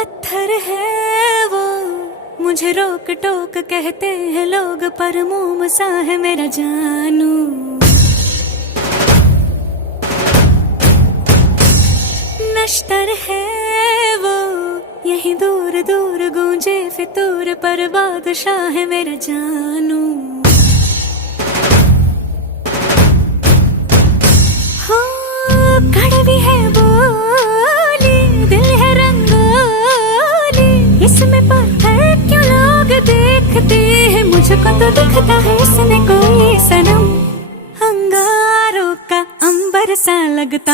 पत्थर है वो, मुझे रोक टोक कहते हैं लोग, पर मोम सा है मेरा जानू। नश्तर है वो, यही दूर दूर गूंजे फितूर, पर बादशाह है मेरा जानू। हो कड़वी है बोली, दिल है रंगोली, इसमें पत्थर क्यों लोग देखते हैं, मुझको तो दिखता है इसमें कोई सनम। अंगारों का अंबर सा लगता